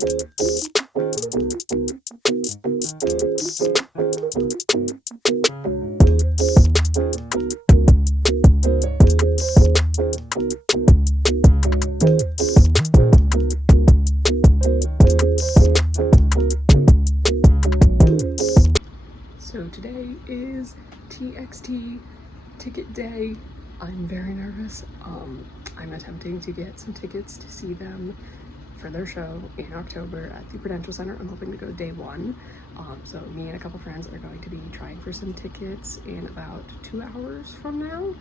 So today is TXT ticket day. I'm very nervous. I'm attempting to get some tickets to see them for their show in October at the Prudential Center. I'm hoping to go day one. So me and a couple friends are going to be trying for some tickets in about 2 hours from now.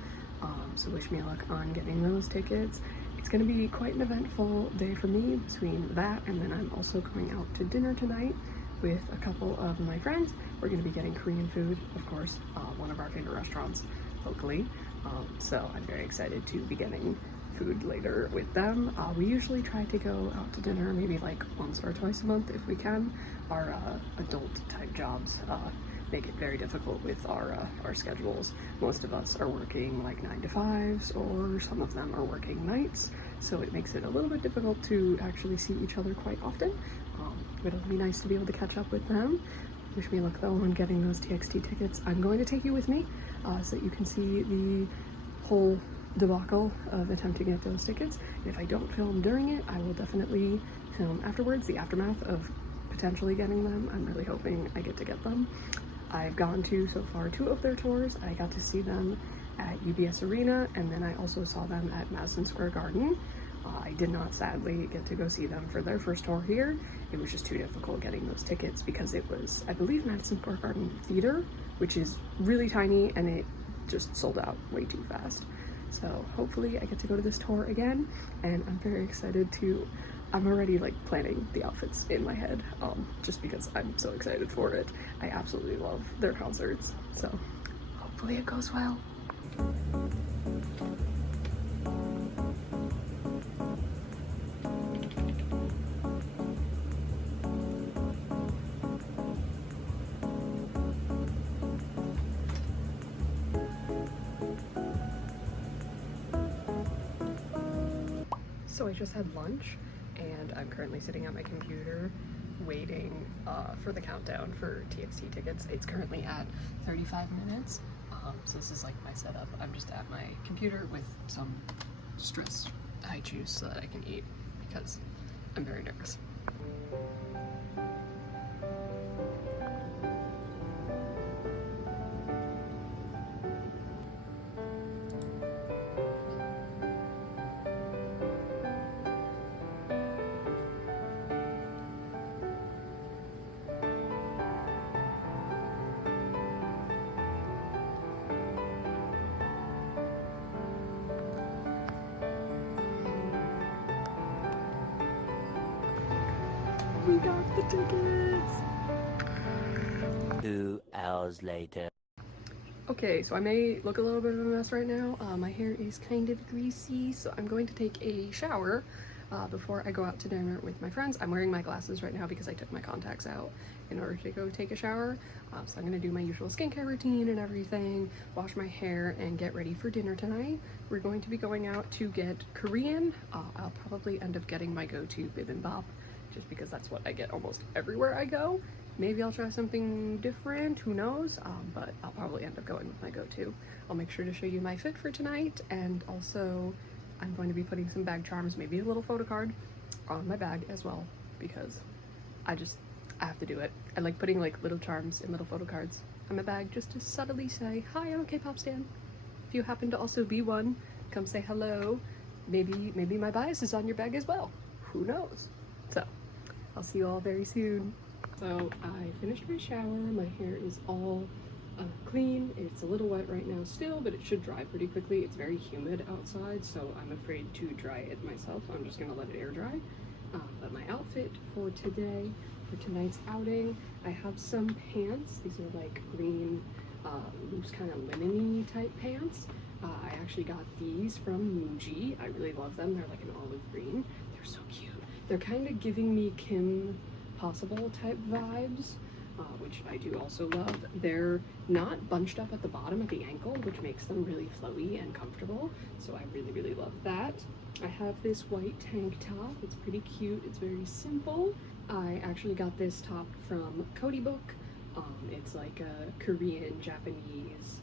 So wish me luck on getting those tickets. It's going to be quite an eventful day for me between that, and then I'm also going out to dinner tonight with a couple of my friends. We're going to be getting Korean food, of course, one of our favorite restaurants locally. So I'm very excited to be getting food later with them. We usually try to go out to dinner maybe like once or twice a month if we can. Our adult type jobs make it very difficult with our schedules. Most of us are working like 9 to 5s, or some of them are working nights, so it makes it a little bit difficult to actually see each other quite often. But it'll be nice to be able to catch up with them. Wish me luck though on getting those TXT tickets. I'm going to take you with me so that you can see the whole debacle of attempting to get those tickets. And if I don't film during it, I will definitely film afterwards, the aftermath of potentially getting them. I'm really hoping I get to get them. I've gone to, so far, 2 of their tours. I got to see them at UBS Arena, and then I also saw them at Madison Square Garden. I did not, sadly, get to go see them for their first tour here. It was just too difficult getting those tickets because it was, I believe, Madison Square Garden Theater, which is really tiny, and it just sold out way too fast. So hopefully I get to go to this tour again, and I'm very excited to, I'm already like planning the outfits in my head, just because I'm so excited for it. I absolutely love their concerts, so hopefully it goes well. So I just had lunch, and I'm currently sitting at my computer waiting for the countdown for TXT tickets. It's currently at 35 minutes, so this is like my setup. I'm just at my computer with some stress high juice so that I can eat because I'm very nervous. We got the tickets! 2 hours later. Okay, so I may look a little bit of a mess right now. My hair is kind of greasy, so I'm going to take a shower before I go out to dinner with my friends. I'm wearing my glasses right now because I took my contacts out in order to go take a shower. So I'm gonna do my usual skincare routine and everything, wash my hair, and get ready for dinner tonight. We're going to be going out to get Korean. I'll probably end up getting my go-to bibimbap, just because that's what I get almost everywhere I go. Maybe I'll try something different, who knows, but I'll probably end up going with my go-to. I'll make sure to show you my fit for tonight, and also I'm going to be putting some bag charms, maybe a little photo card on my bag as well, because I have to do it. I like putting like little charms and little photo cards on my bag just to subtly say, hi, I'm a K-pop stan. If you happen to also be one, come say hello. Maybe my bias is on your bag as well. Who knows? So I'll see you all very soon. So I finished my shower. My hair is all clean. It's a little wet right now still, but it should dry pretty quickly. It's very humid outside, so I'm afraid to dry it myself. I'm just gonna let it air dry. But my outfit for today, for tonight's outing, I have some pants. These are like green, loose kind of linen-y type pants. I actually got these from Muji. I really love them. They're like an olive green. They're so cute. They're kind of giving me Kim Possible type vibes. which I do also love. They're not bunched up at the bottom at the ankle, which makes them really flowy and comfortable, so I really, really love that. I have this white tank top. It's pretty cute. It's very simple. I actually got this top from Cody Book. It's like a Korean, Japanese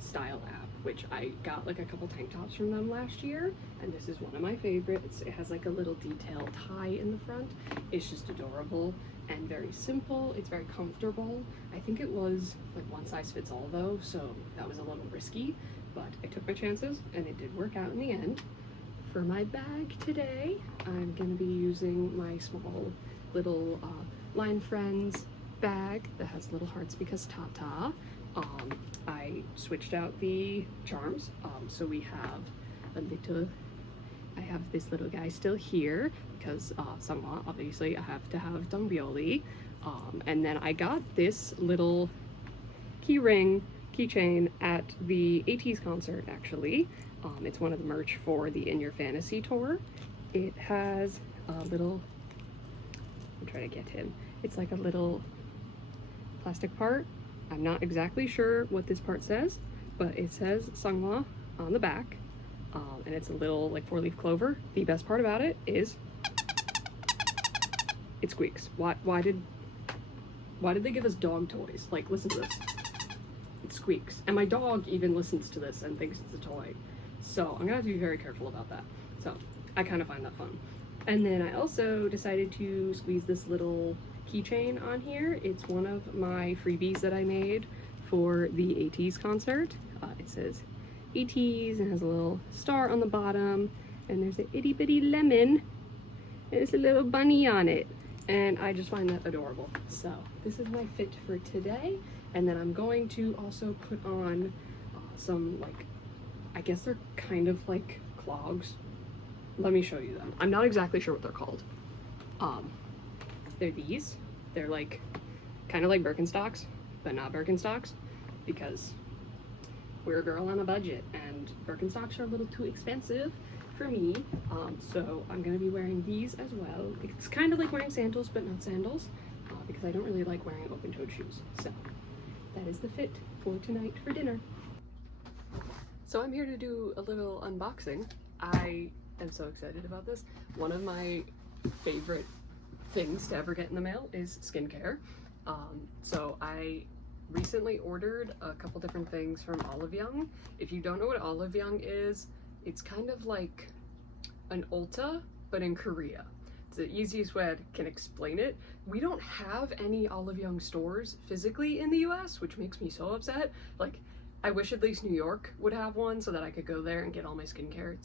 style app, which I got like a couple tank tops from them last year, and this is one of my favorites. It has like a little detailed tie in the front. It's just adorable and very simple. It's very comfortable. I think it was like one size fits all though, so that was a little risky, but I took my chances and it did work out in the end. For my bag today, I'm gonna be using my small little Line Friends bag that has little hearts because Tata. I switched out the charms, so we have I have this little guy still here because somewhat obviously I have to have Dongbyeoli, and then I got this little keychain at the ATEEZ concert actually. It's one of the merch for the In Your Fantasy tour. It has a little, I'm trying to get him, it's like a little plastic part. I'm not exactly sure what this part says, but it says Sangwa on the back, and it's a little like 4-leaf clover. The best part about it is it squeaks. Why did they give us dog toys? Like, listen to this. It squeaks, and my dog even listens to this and thinks it's a toy. So I'm gonna have to be very careful about that. So I kind of find that fun. And then I also decided to squeeze this little keychain on here. It's one of my freebies that I made for the ATEEZ concert. It says ATEEZ and has a little star on the bottom, and there's an itty bitty lemon, and it's a little bunny on it, and I just find that adorable. So this is my fit for today, and then I'm going to also put on some, like, I guess they're kind of like clogs. Let me show you them. I'm not exactly sure what they're called. They're these. They're like kind of like Birkenstocks, but not Birkenstocks, because we're a girl on a budget and Birkenstocks are a little too expensive for me. So I'm gonna be wearing these as well. It's kind of like wearing sandals, but not sandals, because I don't really like wearing open-toed shoes. So that is the fit for tonight for dinner. So I'm here to do a little unboxing. I am so excited about this. One of my favorite things to ever get in the mail is skincare. So I recently ordered a couple different things from Olive Young. If you don't know what Olive Young is, it's kind of like an Ulta, but in Korea. It's the easiest way I can explain it. We don't have any Olive Young stores physically in the US, which makes me so upset. Like, I wish at least New York would have one so that I could go there and get all my skincare.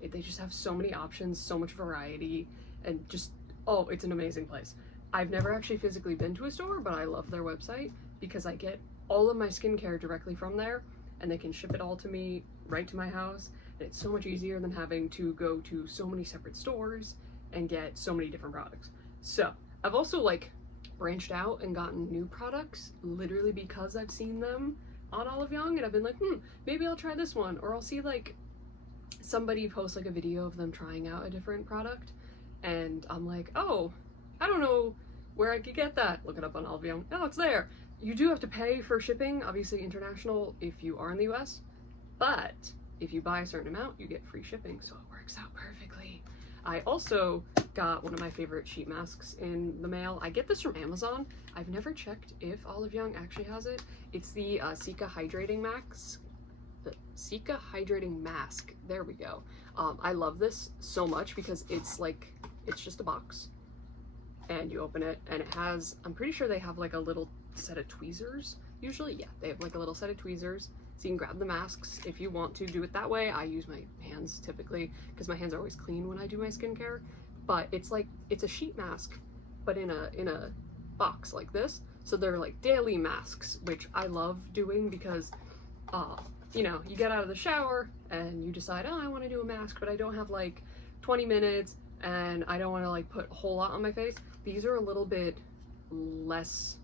They just have so many options, so much variety, and just, oh, it's an amazing place. I've never actually physically been to a store, but I love their website because I get all of my skincare directly from there, and they can ship it all to me right to my house. And it's so much easier than having to go to so many separate stores and get so many different products. So I've also like branched out and gotten new products literally because I've seen them on Olive Young, and I've been like, maybe I'll try this one, or I'll see like somebody post like a video of them trying out a different product, and I'm like, oh, I don't know where I could get that. Look it up on Olive Young. Oh, it's there. You do have to pay for shipping, obviously international if you are in the US, but if you buy a certain amount, you get free shipping, so it works out perfectly. I also got one of my favorite sheet masks in the mail. I get this from Amazon. I've never checked if Olive Young actually has it. It's the Sika Hydrating Max. The Sika Hydrating Mask. There we go. I love this so much because it's like, it's just a box and you open it and it has, I'm pretty sure they have like a little set of tweezers. Usually, yeah, they have like a little set of tweezers. So you can grab the masks if you want to do it that way. I use my hands typically because my hands are always clean when I do my skincare. But it's like, it's a sheet mask, but in a box like this. So they're like daily masks, which I love doing because, you know, you get out of the shower and you decide, oh, I want to do a mask, but I don't have like 20 minutes and I don't want to like put a whole lot on my face. These are a little bit less,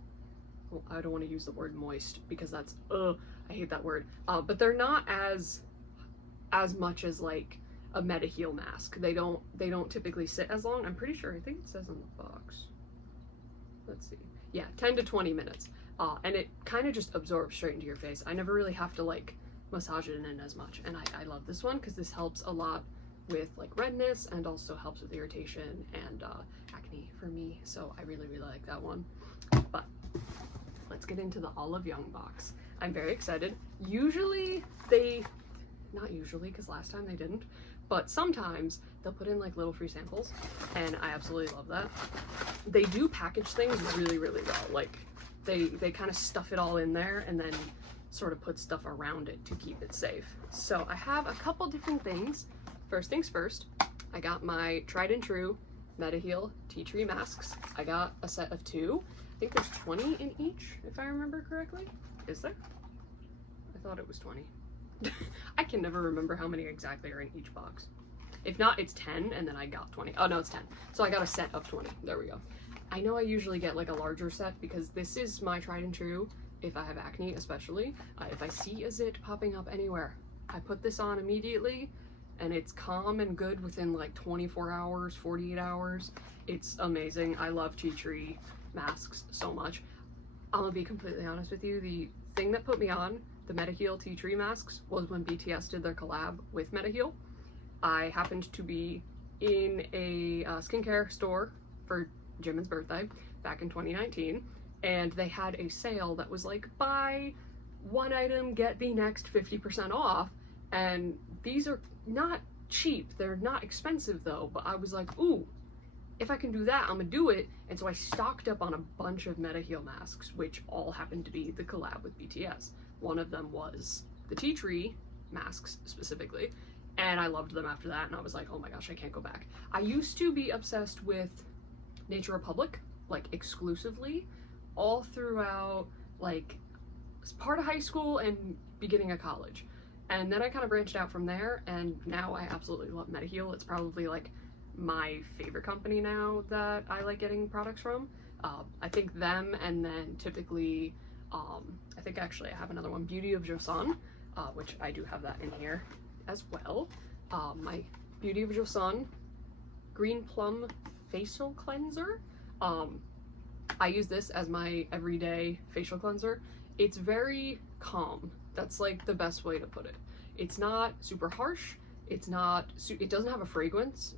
well, I don't want to use the word moist because that's, I hate that word. But they're not as much as like a Mediheal mask. They don't typically sit as long. I'm pretty sure, I think it says on the box. Let's see. Yeah, 10 to 20 minutes. And it kind of just absorbs straight into your face. I never really have to like massage it in as much. And I love this one because this helps a lot with like redness and also helps with irritation and acne for me. So I really, really like that one. But let's get into the Olive Young box. I'm very excited. Usually not usually because last time they didn't, but sometimes they'll put in like little free samples and I absolutely love that. They do package things really, really well. Like they kind of stuff it all in there and then sort of put stuff around it to keep it safe. So I have a couple different things. First things first, I got my tried and true Mediheal tea tree masks. I got a set of 2. I think there's 20 in each, if I remember correctly. Is there? I thought it was 20. I can never remember how many exactly are in each box. If not, it's 10 and then I got 20. Oh no, it's 10. So I got a set of 20. There we go. I know I usually get like a larger set because this is my tried and true if I have acne, especially. If I see a zit popping up anywhere, I put this on immediately and it's calm and good within like 24 hours, 48 hours. It's amazing. I love tea tree masks so much. I'm gonna be completely honest with you. The thing that put me on the Mediheal tea tree masks was when BTS did their collab with Mediheal. I happened to be in a skincare store for Jimin's birthday back in 2019, and they had a sale that was like buy one item, get the next 50% off. And these are not cheap, they're not expensive though, but I was like, ooh, if I can do that, I'm gonna do it. And so I stocked up on a bunch of Mediheal masks, which all happened to be the collab with BTS. One of them was the tea tree masks specifically, and I loved them after that, and I was like, oh my gosh, I can't go back. I used to be obsessed with Nature Republic, like exclusively, all throughout like part of high school and beginning of college. And then I kind of branched out from there, and now I absolutely love Mediheal. It's probably like my favorite company now that I like getting products from. I think them, and then typically I think actually I have another one, Beauty of Joseon, which I do have that in here as well. My Beauty of Joseon Green Plum Facial Cleanser. I use this as my everyday facial cleanser. It's very calm. That's like the best way to put it. It's not super harsh. It doesn't have a fragrance.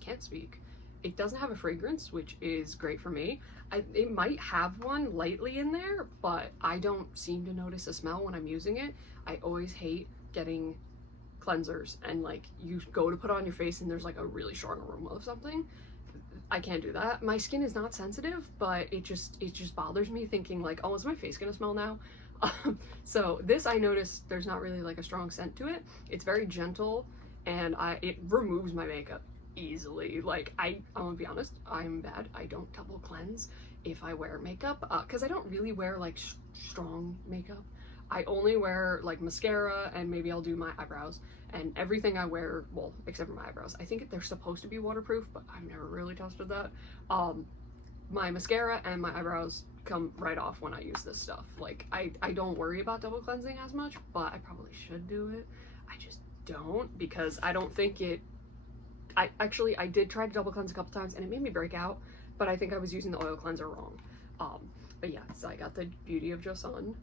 Can't speak. It doesn't have a fragrance, which is great for me. It might have one lightly in there, but I don't seem to notice a smell when I'm using it. I always hate getting cleansers and like you go to put it on your face and there's like a really strong aroma of something. I can't do that. My skin is not sensitive, but it just bothers me thinking like, oh, is my face gonna smell now? So this, I noticed there's not really like a strong scent to it. It's very gentle, and it removes my makeup easily. Like I'm gonna be honest, I'm bad. I don't double cleanse if I wear makeup because I don't really wear like strong makeup. I only wear like mascara, and maybe I'll do my eyebrows, and everything I wear, well, except for my eyebrows. I think they're supposed to be waterproof, but I've never really tested that. My mascara and my eyebrows come right off when I use this stuff. Like I don't worry about double cleansing as much, but I probably should do it. I just don't, because I don't think I did try to double cleanse a couple times and it made me break out, but I think I was using the oil cleanser wrong. But yeah, so I got the Beauty of Joseon,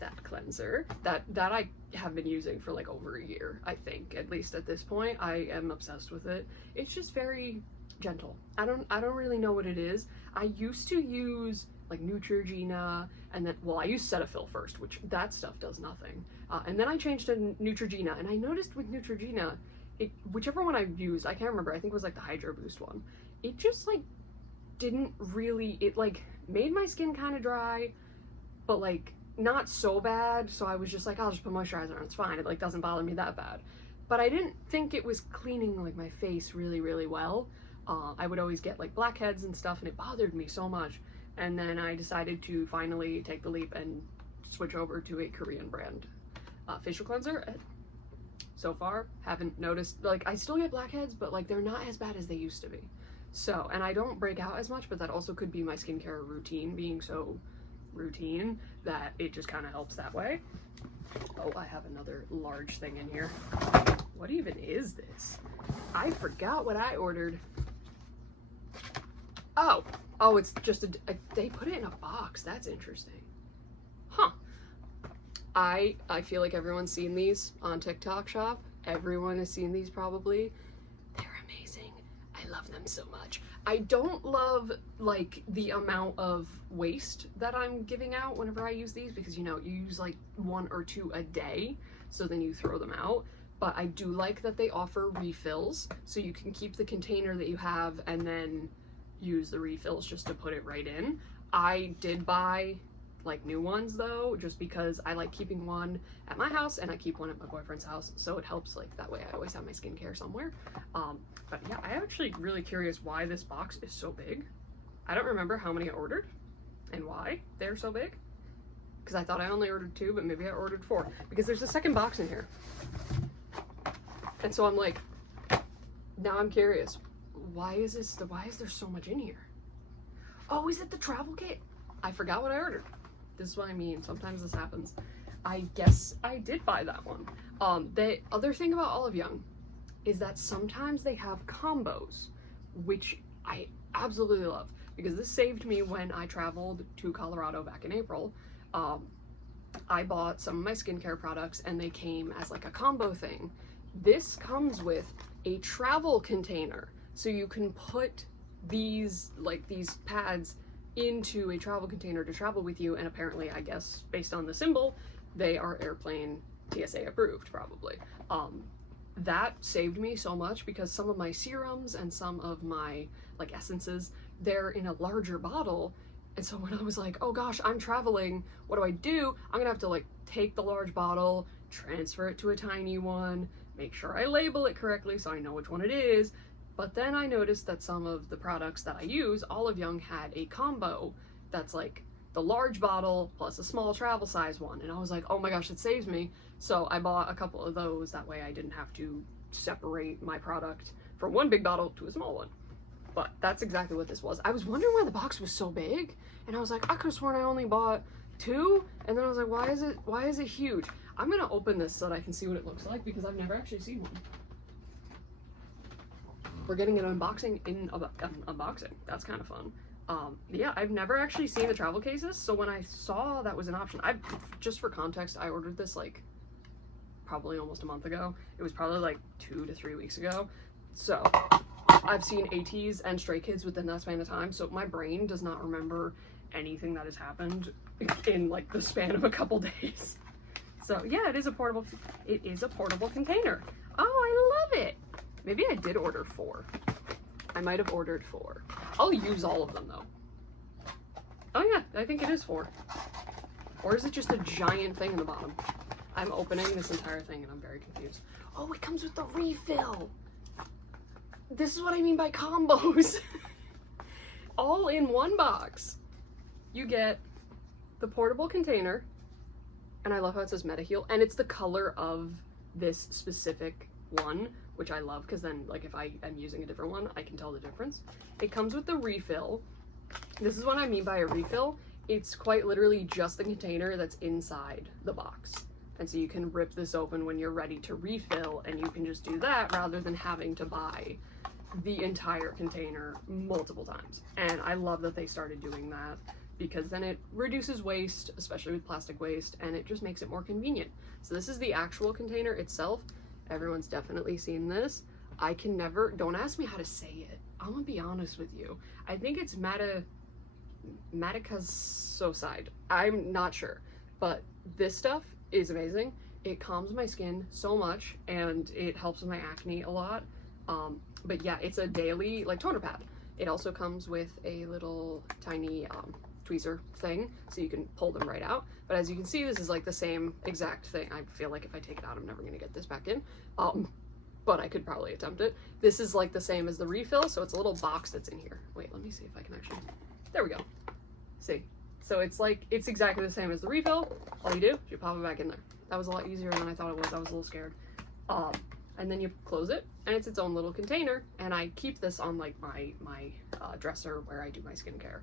that cleanser that I have been using for like over a year. I think, at least at this point, I am obsessed with it. It's just very gentle. I don't really know what it is. I used to use like Neutrogena, and then, well, I used Cetaphil first, which that stuff does nothing. And then I changed to Neutrogena, and I noticed with Neutrogena, whichever one I used, I can't remember, I think it was like the Hydro Boost one, it just like didn't really, it like made my skin kind of dry, but like not so bad. So I was just like, I'll just put moisturizer on, it's fine, it like doesn't bother me that bad. But I didn't think it was cleaning like my face really, really well. I would always get like blackheads and stuff, and it bothered me so much. And then I decided to finally take the leap and switch over to a Korean brand facial cleanser. So far, haven't noticed, like I still get blackheads, but like they're not as bad as they used to be. So, and I don't break out as much, but that also could be my skincare routine being so routine that it just kind of helps that way. Oh, I have another large thing in here. What even is this? I forgot what I ordered. Oh, it's just they put it in a box. That's interesting. Huh. I feel like everyone's seen these on TikTok Shop. Everyone has seen these probably. They're amazing. I love them so much. I don't love like the amount of waste that I'm giving out whenever I use these, because you know, you use like 1 or 2 a day, so then you throw them out. But I do like that they offer refills, so you can keep the container that you have and then use the refills just to put it right in. I did buy like new ones though, just because I like keeping one at my house and I keep one at my boyfriend's house, so it helps, like that way I always have my skincare somewhere. But yeah, I'm actually really curious why this box is so big. I don't remember how many I ordered and why they're so big, because I thought I only ordered 2, but maybe I ordered 4, because there's a second box in here. And so I'm like, now I'm curious, why is there so much in here? Oh, is it the travel kit? I forgot what I ordered. This is what I mean, sometimes this happens. I guess I did buy that one. The other thing about Olive Young is that sometimes they have combos, which I absolutely love, because this saved me when I traveled to Colorado back in April. I bought some of my skincare products and they came as like a combo thing. This comes with a travel container, so you can put these pads into a travel container to travel with you, and apparently, I guess, based on the symbol, they are airplane TSA approved, probably. That saved me so much, because some of my serums and some of my like essences, they're in a larger bottle, and so when I was like, oh gosh, I'm traveling, what do? I'm gonna have to like take the large bottle, transfer it to a tiny one, make sure I label it correctly so I know which one it is. But then I noticed that some of the products that I use, Olive Young had a combo that's like the large bottle plus a small travel size one, and I was like, oh my gosh, it saves me. So I bought a couple of those, that way I didn't have to separate my product from one big bottle to a small one. But that's exactly what this was. I was wondering why the box was so big, and I was like, I could have sworn I only bought 2, and then I was like, why is it huge? I'm gonna open this so that I can see what it looks like, because I've never actually seen one. We're getting an unboxing in unboxing. That's kind of fun. Yeah, I've never actually seen the travel cases, so when I saw that was an option, just for context, I ordered this like probably almost a month ago. It was probably like 2 to 3 weeks ago. So I've seen ATs and Stray Kids within that span of time, so my brain does not remember anything that has happened in like the span of a couple days. So yeah, it is a portable container. Oh, I love it. Maybe I did order 4. I might have ordered 4. I'll use all of them though. Oh yeah, I think it is 4. Or is it just a giant thing in the bottom? I'm opening this entire thing and I'm very confused. Oh, it comes with the refill. This is what I mean by combos. All in one box. You get the portable container, and I love how it says MetaHeal, and it's the color of this specific one, which I love, because then like if I am using a different one, I can tell the difference. It comes with the refill. This is what I mean by a refill. It's quite literally just the container that's inside the box. And so you can rip this open when you're ready to refill, and you can just do that rather than having to buy the entire container multiple times. And I love that they started doing that, because then it reduces waste, especially with plastic waste, and it just makes it more convenient. So this is the actual container itself. Everyone's definitely seen this. I can never, don't ask me how to say it. I'm gonna be honest with you. I think it's madecassoside. I'm not sure, but this stuff is amazing. It calms my skin so much, and it helps with my acne a lot. But yeah, it's a daily like toner pad. It also comes with a little tiny tweezer thing, so you can pull them right out. But as you can see, this is like the same exact thing. I feel like if I take it out, I'm never gonna get this back in. But I could probably attempt it. This is like the same as the refill, so it's a little box that's in here. Wait, let me see if I can actually, there we go. See? So it's like, it's exactly the same as the refill. All you do is you pop it back in there. That was a lot easier than I thought it was. I was a little scared. And then you close it, and it's its own little container, and I keep this on like my dresser where I do my skincare.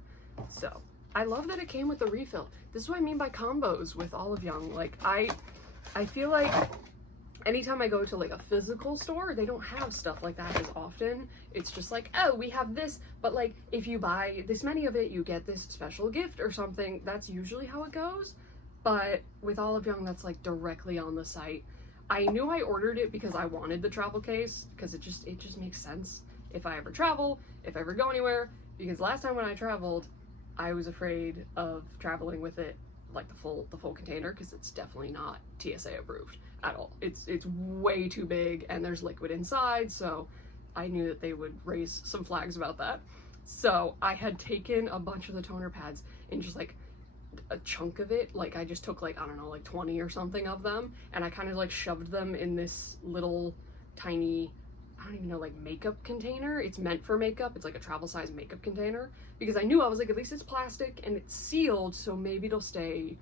So I love that it came with the refill. This is what I mean by combos with Olive Young. Like I feel like anytime I go to like a physical store, they don't have stuff like that as often. It's just like, oh, we have this, but like if you buy this many of it, you get this special gift or something. That's usually how it goes. But with Olive Young, that's like directly on the site. I knew I ordered it because I wanted the travel case, because it just makes sense if I ever travel, if I ever go anywhere, because last time when I traveled, I was afraid of traveling with it like the full container, because it's definitely not TSA approved at all. It's way too big and there's liquid inside, so I knew that they would raise some flags about that. So I had taken a bunch of the toner pads and just like a chunk of it, like I just took like, I don't know, like 20 or something of them, and I kind of like shoved them in this little tiny, I don't even know, like makeup container. It's meant for makeup. It's like a travel size makeup container, because I knew, I was like, at least it's plastic and it's sealed, so maybe it'll stay,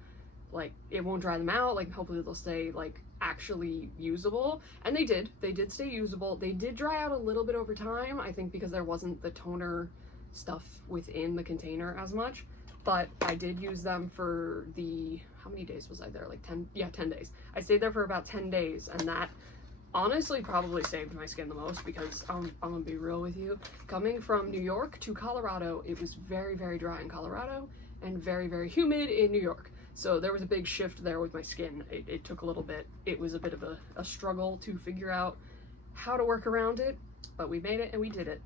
like it won't dry them out, like hopefully they'll stay like actually usable. And they did stay usable. They did dry out a little bit over time, I think because there wasn't the toner stuff within the container as much. But I did use them for the, how many days was I there? Like 10, yeah, 10 days. I stayed there for about 10 days, and that honestly probably saved my skin the most, because I'm gonna be real with you. Coming from New York to Colorado, it was very, very dry in Colorado and very, very humid in New York. So there was a big shift there with my skin. It took a little bit. It was a bit of a struggle to figure out how to work around it, but we made it and we did it.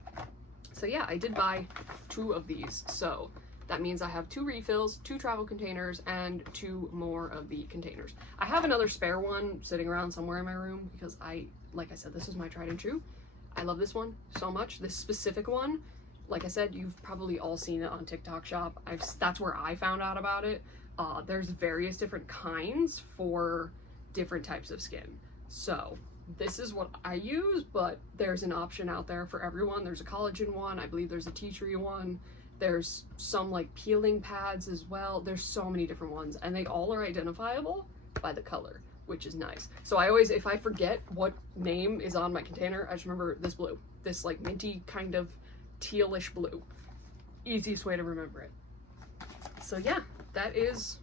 So yeah, I did buy 2 of these. So that means I have 2 refills, 2 travel containers, and 2 more of the containers. I have another spare one sitting around somewhere in my room, because like I said, this is my tried and true. I love this one so much. This specific one, like I said, you've probably all seen it on TikTok Shop. That's where I found out about it. There's various different kinds for different types of skin. So this is what I use, but there's an option out there for everyone. There's a collagen one. I believe there's a tea tree one. There's some like peeling pads as well. There's so many different ones, and they all are identifiable by the color, which is nice. So I always, if I forget what name is on my container, I just remember this blue, this like minty kind of tealish blue. Easiest way to remember it. So yeah, that is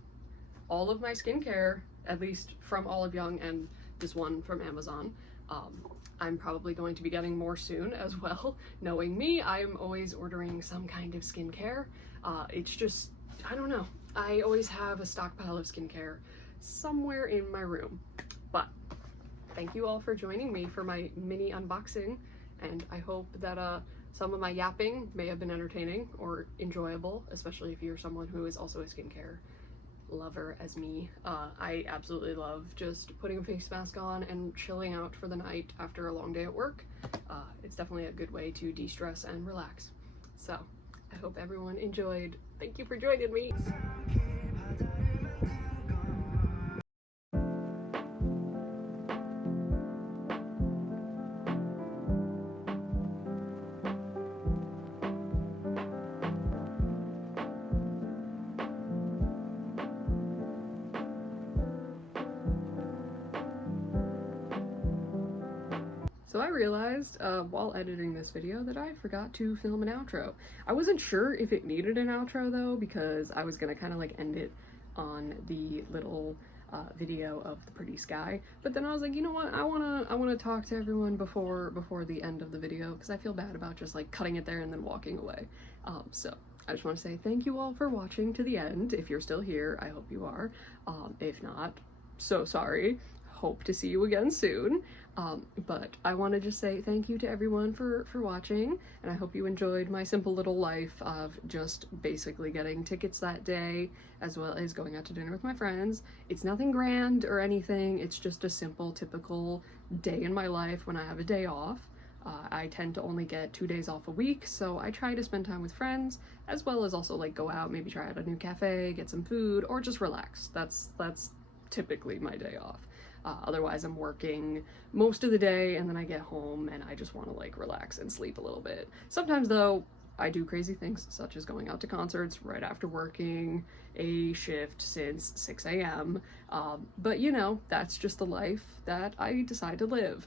all of my skincare, at least from Olive Young and this one from Amazon. I'm probably going to be getting more soon as well. Knowing me, I'm always ordering some kind of skincare. It's just, I don't know. I always have a stockpile of skincare somewhere in my room. But thank you all for joining me for my mini unboxing, and I hope that some of my yapping may have been entertaining or enjoyable, especially if you're someone who is also a skincare lover as me. I absolutely love just putting a face mask on and chilling out for the night after a long day at work. It's definitely a good way to de-stress and relax. So I hope everyone enjoyed. Thank you for joining me. So I realized while editing this video that I forgot to film an outro. I wasn't sure if it needed an outro though, because I was gonna kind of like end it on the little video of the pretty sky. But then I was like, you know what? I wanna talk to everyone before the end of the video, because I feel bad about just like cutting it there and then walking away. So I just want to say thank you all for watching to the end. If you're still here, I hope you are. If not, so sorry. Hope to see you again soon. But I want to just say thank you to everyone for watching, and I hope you enjoyed my simple little life of just basically getting tickets that day, as well as going out to dinner with my friends. It's nothing grand or anything, it's just a simple, typical day in my life when I have a day off. I tend to only get 2 days off a week, so I try to spend time with friends, as well as also like go out, maybe try out a new cafe, get some food, or just relax. That's typically my day off. Otherwise I'm working most of the day, and then I get home and I just want to like relax and sleep a little bit. Sometimes though, I do crazy things, such as going out to concerts right after working a shift since 6 a.m. But you know, that's just the life that I decide to live.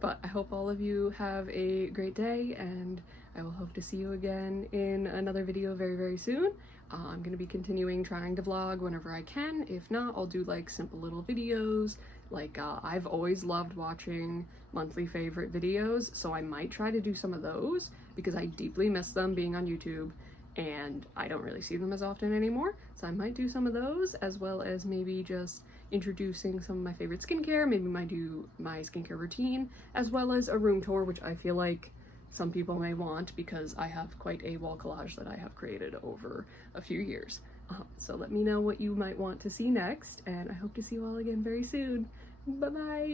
But I hope all of you have a great day, and I will hope to see you again in another video very, very soon. I'm gonna be continuing trying to vlog whenever I can. If not, I'll do like simple little videos Like, I've always loved watching monthly favorite videos, so I might try to do some of those because I deeply miss them being on YouTube and I don't really see them as often anymore. So I might do some of those, as well as maybe just introducing some of my favorite skincare. Maybe might do my skincare routine, as well as a room tour, which I feel like some people may want because I have quite a wall collage that I have created over a few years. So let me know what you might want to see next, and I hope to see you all again very soon. Bye bye!